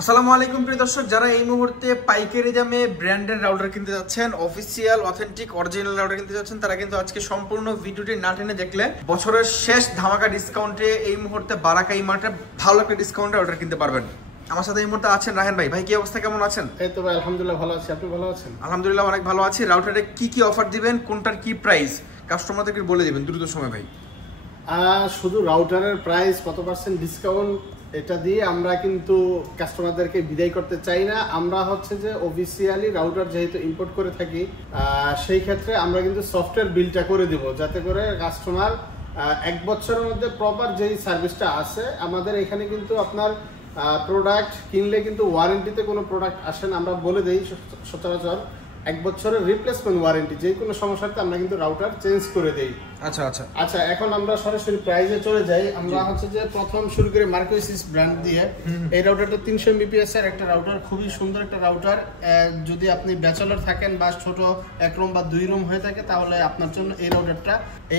আসসালামু আলাইকুম প্রিয় দর্শক, যারা এই মুহূর্তে পাইকারি দামে ব্র্যান্ডেড রাউটার কিনতে যাচ্ছেন, অফিসিয়াল অথেন্টিক অরিজিনাল রাউটার কিনতে যাচ্ছেন, তারা কিন্তু আজকে সম্পূর্ণ ভিডিওটি না টেনে দেখলে বছরের শেষ ধামাকা ডিসকাউন্টে এই মুহূর্তে বারাকা ইমার্টে ভালো একটা ডিসকাউন্টে রাউটার কিনতে পারবেন। আমার সাথে এই মুহূর্তে আছেন রাহেন ভাই। ভাই কি অবস্থা, কেমন আছেন? এই তো ভাই আলহামদুলিল্লাহ ভালো আছি, আপনি ভালো আছেন? আলহামদুলিল্লাহ অনেক ভালো আছি। রাউটারে কি কি অফার দিবেন, কোনটার কি প্রাইস কাস্টমারদেরকে বলে দিবেন দ্রুত সময় ভাই। শুধু রাউটারের প্রাইস কত পার্সেন্ট ডিসকাউন্ট এটা দিয়ে আমরা কিন্তু কাস্টমারদেরকে বিদায় করতে চাই না। আমরা হচ্ছে যে অফিসিয়ালি রাউটার যেহেতু ইম্পোর্ট করে থাকি, সেই ক্ষেত্রে আমরা কিন্তু সফটওয়্যার বিলটা করে দিব, যাতে করে কাস্টমার 1 বছরের মধ্যে প্রপার যেই সার্ভিসটা আছে আমাদের এখানে কিন্তু আপনার প্রোডাক্ট কিনলে কিন্তু ওয়ারেন্টিতে কোনো প্রোডাক্ট আসে না। আমরা বলে দিই সচরাচর 1 বছরের রিপ্লেসমেন্ট ওয়ারেন্টি, যে কোনো সমস্যাতে আমরা কিন্তু রাউটার চেঞ্জ করে দেই। আচ্ছা এখন আমরা সরাসরি প্রাইসে চলে যাই। আমরা হচ্ছে যে প্রথম শুরু করে মার্কোসিস ব্র্যান্ড দিয়ে এই রাউটারটা 300 Mbps এর একটা রাউটার, খুবই সুন্দর একটা রাউটার। যদি আপনি ব্যাচেলর থাকেন বা ছোট 1 রুম বা 2 রুম হয়ে থাকে তাহলে আপনার জন্য এই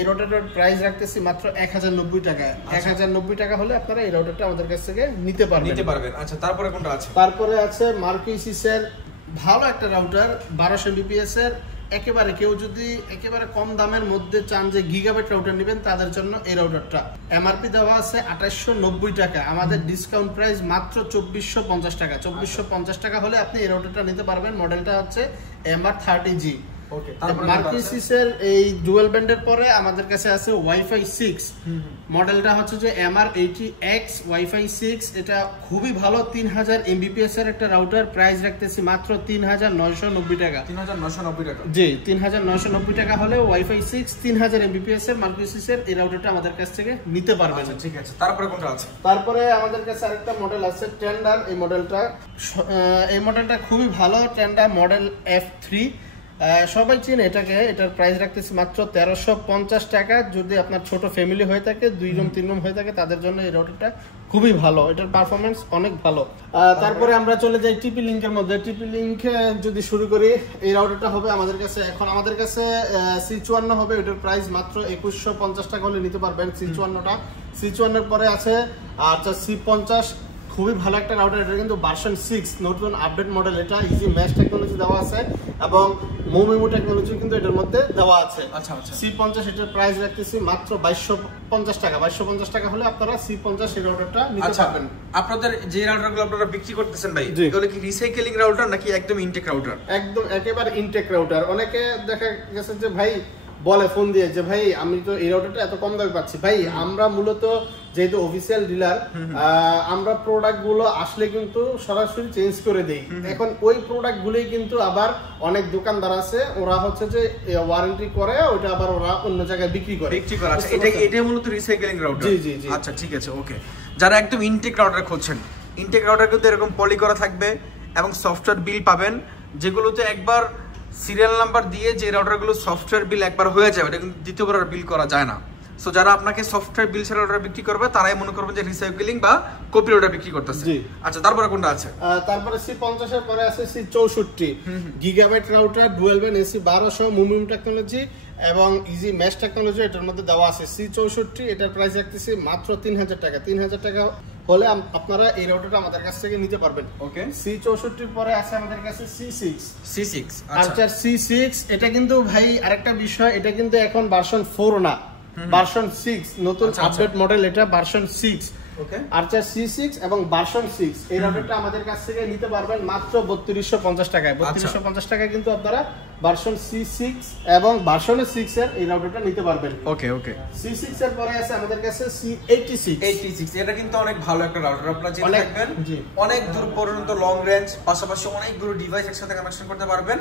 রাউটারটার প্রাইস রাখতেছি মাত্র 1090 টাকা। 1090 টাকা হলে আপনারা এই রাউটারটা আমাদের কাছ থেকে নিতে পারবেন। আচ্ছা, তারপরে কোনটা আছে? তারপরে আছে মার্কোসিসের ভালো একটা রাউটার 1200 Mbps এর, একেবারে কেউ যদি একেবারে কম দামের মধ্যে চান যে গিগাবাইট রাউটার নেবেন তাদের জন্য এই রাউটারটা। এমআরপি দেওয়া আছে 2890 টাকা, আমাদের ডিসকাউন্ট প্রাইস মাত্র 2450 টাকা। 2450 টাকা হলে আপনি এই রাউটারটা নিতে পারবেন। মডেলটা হচ্ছে MR30G। মার্কোসিসের এই ডুয়াল ব্যান্ডের পরে আমাদের কাছে আছে ওয়াইফাই 6 মডেলটা হচ্ছে যে MR80X ওয়াইফাই 6। এটা খুবই ভালো, 3000 Mbps এর একটা রাউটার। প্রাইস রাখতেছি মাত্র 3990 টাকা। 3990 টাকা, জি 3990 টাকা হলে ওয়াইফাই 6 3000 Mbps এর মার্কোসিসের এই রাউটারটা আমাদের কাছ থেকে নিতে পারবেন। আচ্ছা ঠিক আছে, তারপরে কোনটা আছে? তারপরে আমাদের কাছে আরেকটা মডেল আছে টেন্ডার। এই মডেলটা খুবই ভালো, টেন্ডার মডেল F3। সবাই চিনে এটাকে। এটার প্রাইস রাখতেছি মাত্র 1350 টাকা। যদি আপনার ছোট ফ্যামিলি হয়ে থাকে, 2 রুম 3 রুম হয়ে থাকে, তাদের জন্য এই রাউটারটা খুবই ভালো, এটার পারফরমেন্স অনেক ভালো। তারপরে আমরা চলে যাই টিপি লিংকের মধ্যে। টিপি লিংক যদি শুরু করি, এই রাউটারটা হবে আমাদের কাছে এখন C54 হবে। এটার প্রাইস মাত্র 2150 টাকা হলে নিতে পারবেন C54টা। C54 এর পরে আছে আচ্ছা C50, খুবই ভালো একটা রাউটার। এটা কিন্তু ভার্সন 6 নতুন আপডেট মডেল। এটা ইজি ম্যাশ টেকনোলজি দেওয়া আছে এবং মোমিমো টেকনোলজি কিন্তু এটার মধ্যে দেওয়া আছে। আচ্ছা C50 এটার প্রাইস রাখতেছি মাত্র 2250 টাকা। 2250 টাকা হলে আপনারা C50 এই রাউটারটা নিতে পারবেন। আপনাদের যে রাউটারগুলো আপনারা বিক্রি করতেছেন ভাই, এগুলো কি রিসাইকেলিং রাউটার নাকি একদম ইনটেক রাউটার? একদম একেবারে ইনটেক রাউটার। অনেকে দেখা গেছে যে ভাই বলে ফোন দিয়ে যে ভাই আমি তো এই রাউটারটা এত কম দামে পাচ্ছি। ভাই আমরা মূলত যেহেতু অফিসিয়াল ডিলার, আমরা প্রোডাক্ট গুলো আসলে কিন্তু সরাসরি চেঞ্জ করে দেই। এখন ওই প্রোডাক্ট গুলোই কিন্তু আবার অনেক দোকানদার আছে, ওরা হচ্ছে যে ওয়ারেন্টি করে ওটা আবার ওরা অন্য জায়গায় বিক্রি করে। আচ্ছা, এটা মূলত রিসাইকেলিং রাউটার। জি। আচ্ছা ঠিক আছে, ওকে। যারা একদম ইনটেক রাউটার খুঁজছেন, ইনটেক রাউটার কিন্তু এরকম পলি করা থাকবে এবং সফটওয়্যার বিল পাবেন, যেগুলোতে একবার সিরিয়াল নাম্বার দিয়ে যে রাউটারগুলো সফটওয়্যার বিল একবার হয়ে যাবে, এটা কিন্তু দ্বিতীয়বার আর বিল করা যায় না। সো যারা আপনাকে সফটওয়্যার বিল ছাড়া রাউটার বিক্রি করবে তারাই মনে করবেন যে রিসাইকেলিং বা কপি রাউটার বিক্রি করতেছে। আচ্ছা তারপরে কোনটা আছে? তারপরে C50 এর পরে আছে C64 gigabyte router, dual band AC 1200 মোমিমো টেকনোলজি এবং ইজি ম্যাশ টেকনোলজি এটার মধ্যে দেওয়া আছে। C64 এটার প্রাইস রাখতেছি মাত্র 3000 টাকা। 3000 টাকা হলে আপনারা এই রাউটারটা আমাদের কাছ থেকে নিতে পারবেন। ওকে। C64 এর পরে আছে আমাদের কাছে C6। আচ্ছা C6 এটা কিন্তু ভাই আরেকটা বিষয়, এটা কিন্তু এখন ভার্সন 4 না, ভার্সন 6 নতুন আপডেট মডেল। এটা ভার্সন 6। ওকে। আর্চার C6 এবং ভার্সন 6 এই রাউটারটা আমাদের কাছ থেকে নিতে পারবেন মাত্র 3250 টাকায়। 3250 টাকায় কিন্তু আপনারা ভার্সন C6 এবং ভার্সন 6 এর এই রাউটারটা নিতে পারবেন। ওকে। C6 এর পরে আছে আমাদের কাছে C86। এটা কিন্তু অনেক ভালো একটা রাউটার। আপনারা জেনে রাখবেন, অনেক দূর পর্যন্ত লং রেঞ্জ, পাশাপাশি অনেকগুলো ডিভাইস একসাথে কানেকশন করতে পারবেন।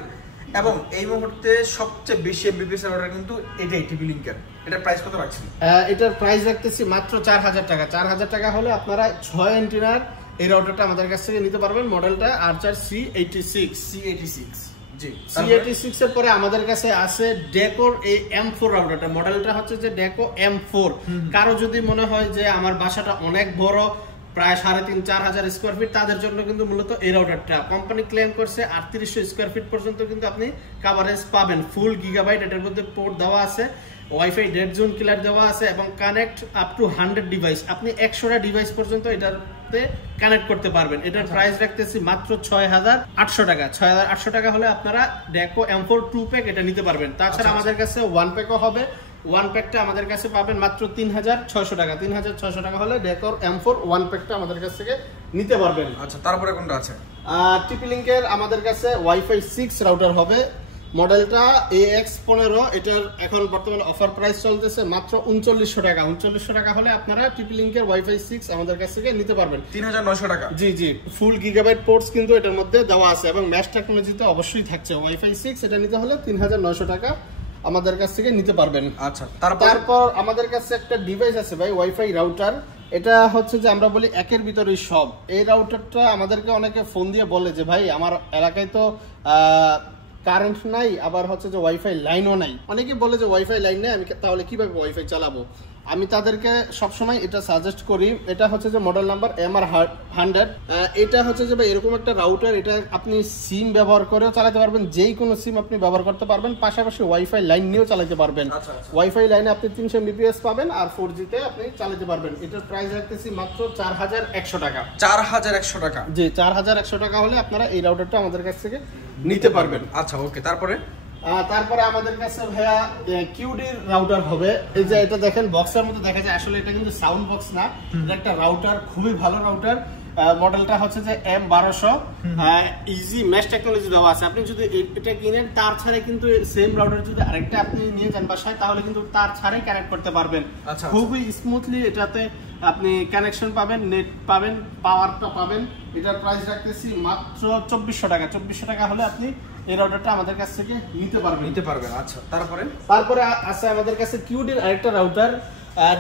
এবং এই মুহূর্তে সবচেয়ে বেশি Mbps এর অর্ডার কিন্তু এটাই টিপি লিংকের। এটার প্রাইস কত রাখছেন? এটার প্রাইস রাখতেছি মাত্র 4000 টাকা। 4000 টাকা হলে আপনারা 6 এন্টিনার এই রাউটারটা আমাদের কাছ থেকে নিতে পারবেন। মডেলটা আর্চার C86। জি। C86 এর পরে আমাদের কাছে আছে ডেকোর এই M4 রাউটারটা। মডেলটা হচ্ছে যে ডেকো M4। কারো যদি মনে হয় যে আমার বাসাটা অনেক বড়, প্রায় 3500-4000 স্কয়ার ফিট, তাদের জন্য কিন্তু মূলত এই রাউটারটা কোম্পানি ক্লেম করছে 3800 স্কয়ার ফিট পর্যন্ত কিন্তু আপনি কভারেজ পাবেন। ফুল গিগাবাইট এটার মধ্যে পোর্ট দেওয়া আছে, ওয়াইফাই ডেড জোন কিলার দেওয়া আছে এবং কানেক্ট আপ টু 100 ডিভাইস। আপনি 100টা ডিভাইস পর্যন্ত এটার সাথে কানেক্ট করতে পারবেন। এটার প্রাইস রাখতেছি মাত্র ৬,৮০০ টাকা। ৬,৮০০ টাকা হলে আপনারা ডেকো M4 2 প্যাক এটা নিতে পারবেন। তাছাড়া আমাদের কাছে 1 প্যাকও হবে। 1 প্যাকটা আমাদের কাছে পাবেন মাত্র ৩,৬০০ টাকা। ৩,৬০০ টাকা হলে ডেকোর M4 1 প্যাকটা আমাদের কাছ থেকে নিতে পারবেন। আচ্ছা, তারপরে কোনটা আছে? TP Link-এর আমাদের কাছে Wi-Fi 6 রাউটার হবে। মডেলটা AX15। এটার এখন বর্তমানে অফার প্রাইস চলতেছে মাত্র ৩৯০০ টাকা। ৩৯০০ টাকা হলে আপনারা TP Link-এর Wi-Fi 6 আমাদের কাছ থেকে নিতে পারবেন ৩৯০০ টাকা। জি জি, ফুল গিগাবাইট পোর্টস কিন্তু এটার মধ্যে দেওয়া আছে এবং ম্যাশ টেকনোলজিতে অবশ্যই থাকছে। Wi-Fi 6 এটা নিতে হলে ৩৯০০ টাকা আমাদের কাছ থেকে নিতে পারবেন। আচ্ছা, তারপর আমাদের কাছে একটা ডিভাইস আছে ভাই, ওয়াইফাই রাউটার। এটা হচ্ছে যে আমরা বলি একের ভিতরেই সব। এই রাউটারটা আমাদেরকে অনেকে ফোন দিয়ে বলে যে ভাই আমার এলাকায় তো কারেন্ট নাই, আবার হচ্ছে যে ওয়াইফাই লাইনও নাই। অনেকে বলে যে ওয়াইফাই লাইন নেই, আমি তাহলে কিভাবে ওয়াইফাই চালাবো। আমি তাদেরকে সবসময় এটা সাজেস্ট করি। এটা হচ্ছে যে মডেল নাম্বার MR100। এটা হচ্ছে যে এরকম একটা রাউটার, এটা আপনি সিম ব্যবহার করেও চালাতে পারবেন, যেই কোনো সিম আপনি ব্যবহার করতে পারবেন, পাশাপাশি ওয়াইফাই লাইন নিয়েও চালাতে পারবেন। ওয়াইফাই লাইনে আপনি 300 Mbps পাবেন আর 4G তে আপনি চালাতে পারবেন। এটার প্রাইস রাখতেছি মাত্র ৪,১০০ টাকা। ৪,১০০ টাকা? জি, ৪,১০০ টাকা হলে আপনারা এই রাউটারটা আমাদের কাছ থেকে নিতে পারবেন। আচ্ছা, ওকে। তারপরে আমাদের কাছে ভাইয়া কিউডির রাউটার হবে। এই যে এটা দেখেন বক্সের মধ্যে দেখা যায়, আসলে এটা কিন্তু সাউন্ড বক্স না, এটা একটা রাউটার, খুবই ভালো রাউটার। মডেলটা হচ্ছে যে M1200। ইজি মেশ টেকনোলজি দেওয়া আছে। আপনি যদি এটা কিনেন তার ছাড়াই কিন্তু সেম রাউটার যদি আরেকটা আপনি নিয়ে যান বাসায়, তাহলে কিন্তু তার ছাড়াই কানেক্ট করতে পারবেন। খুবই স্মুথলি এটাতে আপনি কানেকশন পাবেন, নেট পাবেন, পাওয়ারটা পাবেন। এটার প্রাইস রাখতেছি মাত্র ২৪০০ টাকা। ২৪০০ টাকা হলে আপনি এই রাউটারটা আমাদের কাছ থেকে নিতে পারবেন। আচ্ছা, তারপরে আছে আমাদের কাছে কিউডির আরেকটা রাউটার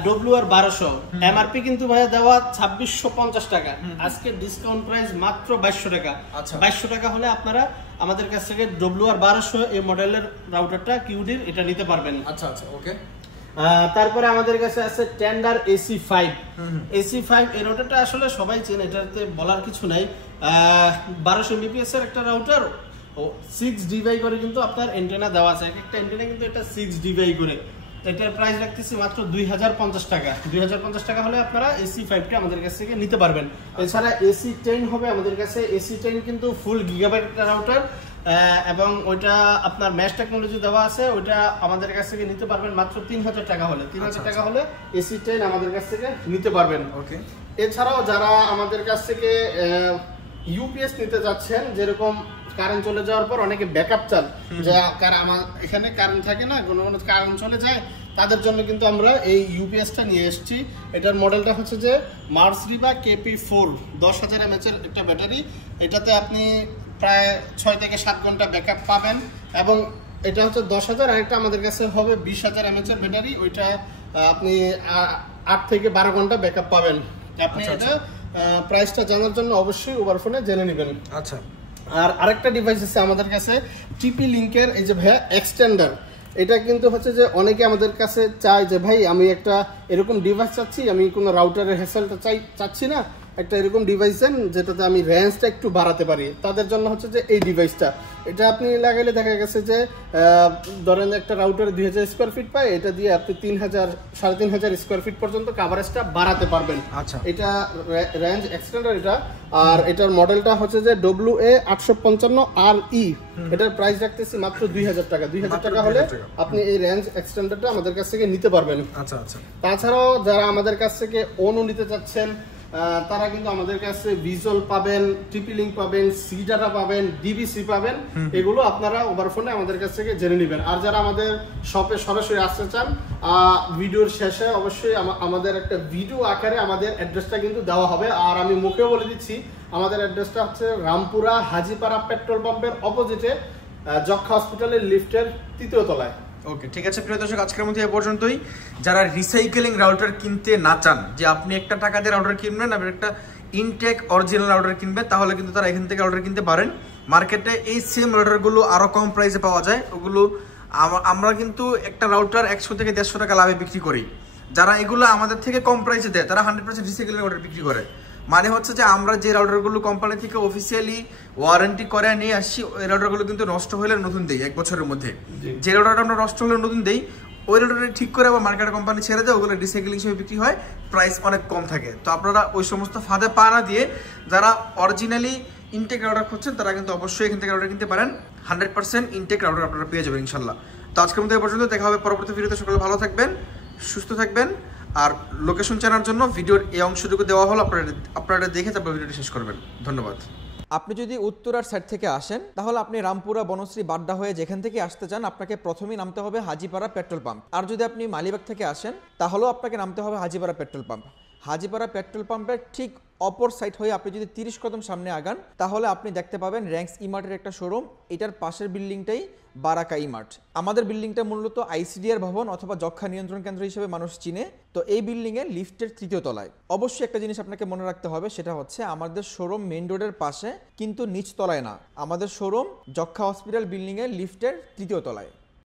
WR1200। এমআরপি কিন্তু ভাইয়া দেওয়া ২৬৫০ টাকা। আজকে ডিসকাউন্ট প্রাইস মাত্র ২২০০ টাকা। ২২০০ টাকা হলে আপনারা আমাদের কাছ থেকে WR1200 এই মডেলের রাউটারটা কিউডির এটা নিতে পারবেন। আচ্ছা, ওকে। তারপরে আমাদের কাছে আছে টেন্ডার AC5। AC5 এই রাউটারটা আসলে সবাই চেনে, এটাতে বলার কিছু নাই। 1200 Mbps এর একটা রাউটার, 6 ডিভাই করে কিন্তু আপনার এন্টেনা দেওয়া আছে। একটা এন্টেনা কিন্তু এটা 6 ডিভাই করে। এটার প্রাইস রাখতেছি মাত্র ২০৫০ টাকা। ২০৫০ টাকা হলে আপনারা AC5টা আমাদের কাছ থেকে নিতে পারবেন। এছাড়া AC10 হবে আমাদের কাছে। AC10 কিন্তু ফুল গিগাবাইট রাউটার এবং ওইটা আপনার ম্যাশ টেকনোলজি দেওয়া আছে। ওইটা আমাদের কাছ থেকে নিতে পারবেন মাত্র ৩০০০ টাকা হলে। ৩০০০ টাকা হলে AC10 আমাদের কাছ থেকে নিতে পারবেন। ওকে। এছাড়াও যারা আমাদের কাছ থেকে ইউপিএস নিতে যাচ্ছেন, যেরকম কারেন্ট চলে যাওয়ার পর অনেকে ব্যাকআপ চান, যে আমার এখানে কারেন্ট থাকে না, কোনো কারেন্ট চলে যায়, তাদের জন্য কিন্তু আমরা এই ইউপিএসটা নিয়ে এসেছি। এটার মডেলটা হচ্ছে যে মার্সরিবা KP4 ১০,০০০ mAh এর একটা ব্যাটারি। এটাতে আপনি প্রায় ৬ থেকে ৭ ঘন্টা ব্যাকআপ পাবেন এবং এটা হচ্ছে ১০,০০০। আরেকটা আমাদের কাছে হবে ২০,০০০ mAh এর ব্যাটারি, ওইটা আপনি ৮ থেকে ১২ ঘন্টা ব্যাকআপ পাবেন। আপনি এটা প্রাইসটা জানার জন্য অবশ্যই ওভার ফোনে জেনে নেবেন। আচ্ছা, আর আরেকটা ডিভাইস আছে আমাদের কাছে TP Link-এর, এই যে ভাইয়া এক্সটেন্ডার। এটা কিন্তু হচ্ছে যে অনেকে আমাদের কাছে চায় যে ভাই আমি একটা এরকম ডিভাইস চাচ্ছি, আমি কোনো রাউটারের হ্যাসেলটা চাচ্ছি না, একটা এরকম ডিভাইস দেন যেটাতে আমি রেঞ্জটা একটু বাড়াতে পারি। তাদের জন্য হচ্ছে যে এই ডিভাইসটা, এটা আপনি লাগাইলে দেখা গেছে যে ধরেন একটা রাউটারে 2000 স্কোয়ার ফিট পায়, এটা দিয়ে আপনি 3,000-3,500 স্কোয়ার ফিট পর্যন্ত কাভারেজটা বাড়াতে পারবেন। আচ্ছা, এটা রেঞ্জ এক্সটেন্ডার এটা। আর এটার মডেলটা হচ্ছে যে WA855RE। এটার প্রাইস রাখতেছি মাত্র ২০০০ টাকা। ২০০০ টাকা হলে আপনি এই রেঞ্জ এক্সটেন্ডারটা আমাদের কাছ থেকে নিতে পারবেন। আচ্ছা। তাছাড়াও যারা আমাদের কাছ থেকে ONU নিতে চাচ্ছেন, তারা কিন্তু আমাদের কাছে ভিজুয়াল পাবেন, TP Link পাবেন, সিডাটা পাবেন, DVC পাবেন। এগুলো আপনারা ওভার ফোনে আমাদের কাছ থেকে জেনে নেবেন। আর যারা আমাদের শপে সরাসরি আসতে চান, ভিডিওর শেষে অবশ্যই আমাদের একটা ভিডিও আকারে আমাদের অ্যাড্রেসটা কিন্তু দেওয়া হবে। আর আমি মুখেও বলে দিচ্ছি, আমাদের অ্যাড্রেসটা হচ্ছে রামপুরা হাজিপাড়া পেট্রোল পাম্পের অপোজিটে, যক্ষা হসপিটালের লিফটের 3য় তলায়। ওকে, ঠিক আছে প্রিয় দর্শক, আজকের মধ্যে এ পর্যন্তই। যারা রিসাইকেলিং রাউটার কিনতে না চান, যে আপনি একটা টাকা দিয়ে রাউটার কিনবেন, আপনি একটা ইনটেক অরিজিনাল রাউটার কিনবেন, তাহলে কিন্তু তারা এখান থেকে রাউটার কিনতে পারেন। মার্কেটে এই সেম রাউটারগুলো আরও কম প্রাইসে পাওয়া যায়। ওগুলো আমরা কিন্তু একটা রাউটার 100 থেকে 150 টাকা লাভে বিক্রি করি। যারা এগুলো আমাদের থেকে কম প্রাইসে দেয়, তারা 100% রিসাইকেলিং রাউটার বিক্রি করে। মানে হচ্ছে যে আমরা যে রাউটারগুলো কোম্পানি থেকে অফিসিয়ালি ওয়ারেন্টি করে নিয়ে আসছি, ওই রাউটারগুলো কিন্তু নষ্ট হলে নতুন দেই 1 বছরের মধ্যে। যে রাউটারটা আমরা নষ্ট হলে নতুন দেই, ওই রাউটারটা ঠিক করে আবার মার্কেটে কোম্পানি ছেড়ে দেয়, ওগুলো রিসাইকেলিং হিসেবে বিক্রি হয়, প্রাইস অনেক কম থাকে। তো আপনারা ওই সমস্ত ফাঁদে পা না দিয়ে যারা অরিজিনালি ইনটেক রাউটার খুঁজছেন তারা কিন্তু অবশ্যই এখান থেকে রাউটার কিনতে পারেন। 100% ইনটেক রাউটার আপনারা পেয়ে যাবেন ইনশাল্লাহ। তো আজকের মধ্যে এই পর্যন্ত, দেখা হবে পরবর্তী ভিডিওতে। সকলে ভালো থাকবেন, সুস্থ থাকবেন। আর লোকেশন জানার জন্য ভিডিওর এই অংশটুকু দেওয়া হলো, আপনারা দেখে তারপর ভিডিওটি শেষ করবেন। ধন্যবাদ। আপনি যদি উত্তরার সাইড থেকে আসেন তাহলে আপনি রামপুরা, বনশ্রী, বাড্ডা হয়ে যেখান থেকে আসতে চান আপনাকে প্রথমেই নামতে হবে হাজিপাড়া পেট্রোল পাম্প। আর যদি আপনি মালিবাগ থেকে আসেন তাহলেও আপনাকে নামতে হবে Hajipara petrol pump. Hajipara petrol পাম্পের ঠিক অপর সাইড হয়ে আপনি যদি 30 কদম সামনে আগান তাহলে আপনি দেখতে পাবেন র্যাঙ্কস ইমার্টের একটা শোরুম। এটার পাশের বিল্ডিংটাই বারাকা ইমার্ট। আমাদের বিল্ডিংটা মূলত আইসিডিআর ভবন অথবা যক্ষ্মা নিয়ন্ত্রণ কেন্দ্র হিসেবে মানুষ চিনে। তো এই বিল্ডিংয়ের লিফটের 3য় তলায়। অবশ্যই একটা জিনিস আপনাকে মনে রাখতে হবে, সেটা হচ্ছে আমাদের শোরুম মেইন রোডের পাশে, কিন্তু নিচ তলায় না। আমাদের শোরুম যক্ষ্মা হসপিটাল বিল্ডিংয়ের লিফটের 3য় তলায়।